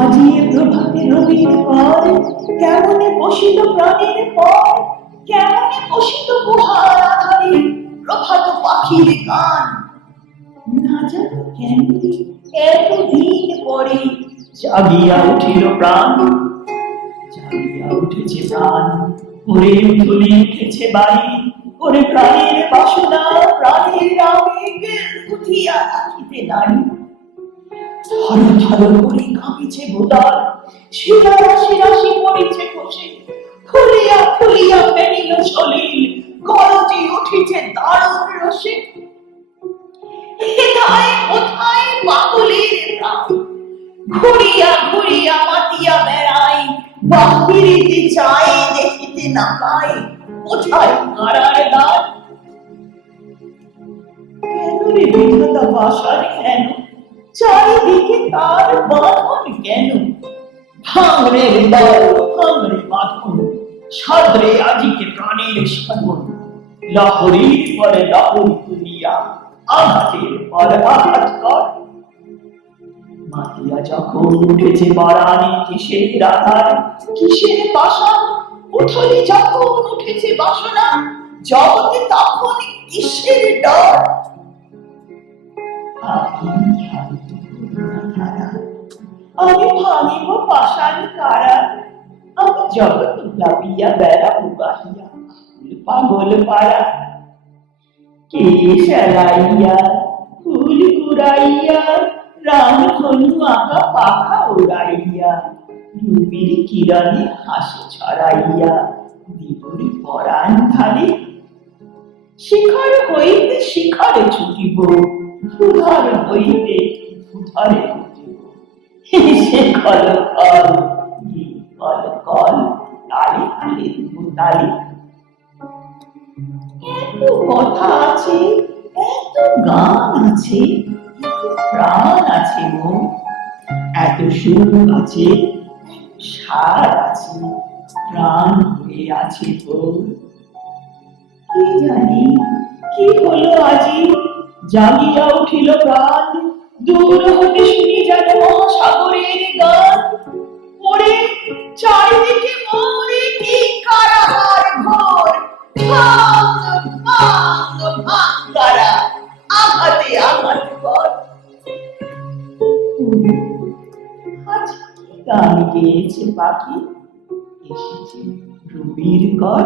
আজি প্রভাতে রবির পর কেমনে বসিল প্রাণের পর, কেমনে বসিল গুহার আধারে প্রভাত পাখির গান। না জানো কেন এতদিন পরে জাগিয়া উঠিল প্রাণ, জাগিয়া উঠেছে প্রাণ। ওরে উথলি উঠেছে বাড়ি, ওরে প্রাণের বাসনা প্রাণের আবেগ উঠিয়া রাখিতে নারী। থর থর করে কাঁপিছে ভূতল, শিরা রাশি রাশি পড়িছে খসে, ফুলিয়া ফুলিয়া বেরিল সলিল, গরজে উঠিছে দারুণ রসে। হেথায় কোথায় পাগলের প্রাণ, ঘুরিয়া ঘুরিয়া মাতিয়া বেড়াই, বাহিরিতে চাই দেখিতে না পাই, কোথায় কারার দ্বার। কেন রে বিধাতা বাসার কেন, চারিদিকে তার বাঁধন কেন? ভাঙরে হৃদয় ভাঙরে বাঁধন, সাদরে আজিকে প্রাণের সাধন। লহরীর পরে লহরী তুলিয়া আঘাতের পর আঘাত কর। মাতিয়া যখন উঠেছে পরাণে কিসের আধার, কিসের পাষাণ, উথলি যখন উঠেছে বাসনা, জগতে তখন কিসের ডর। আমি ভাঙিব পাষাণ কারা, আমি জগৎ প্লাবিয়া বেড়াবো বাহিয়া পাগল পাড়া। কে সেলাইয়া ফুল কুড়াইয়া, রাম ধনু আঁকা পাখা উড়াইয়া, রুবির কিরণে হাসি ছড়াইয়া দিবরি পরাণ ধারে। শিখর হইতে শিখরে ছুটিব, ফুধার হইতে ফুধারে ছুটিব। সে কল কল কল কল, তালে তালে তালে। এত কথা আছে, এত গান আছে, এত প্রাণ আছে মন, এত সুর আছে, সার আছে, প্রাণ হয়ে আছে তোর। কি জানি কি হলো আজি, জাগিয়া উঠিল প্রাণ, দূর হতে শুনি যেন মহাসাগরের গান। ওরে চারিদিকে মোরে কি কারাগার ঘোর, ভাঙ ভাঙ ভাঙ কারা, আঘাতে আঘাত কর। আজ কি গান গেয়েছে পাখি, এসেছে রবির কর।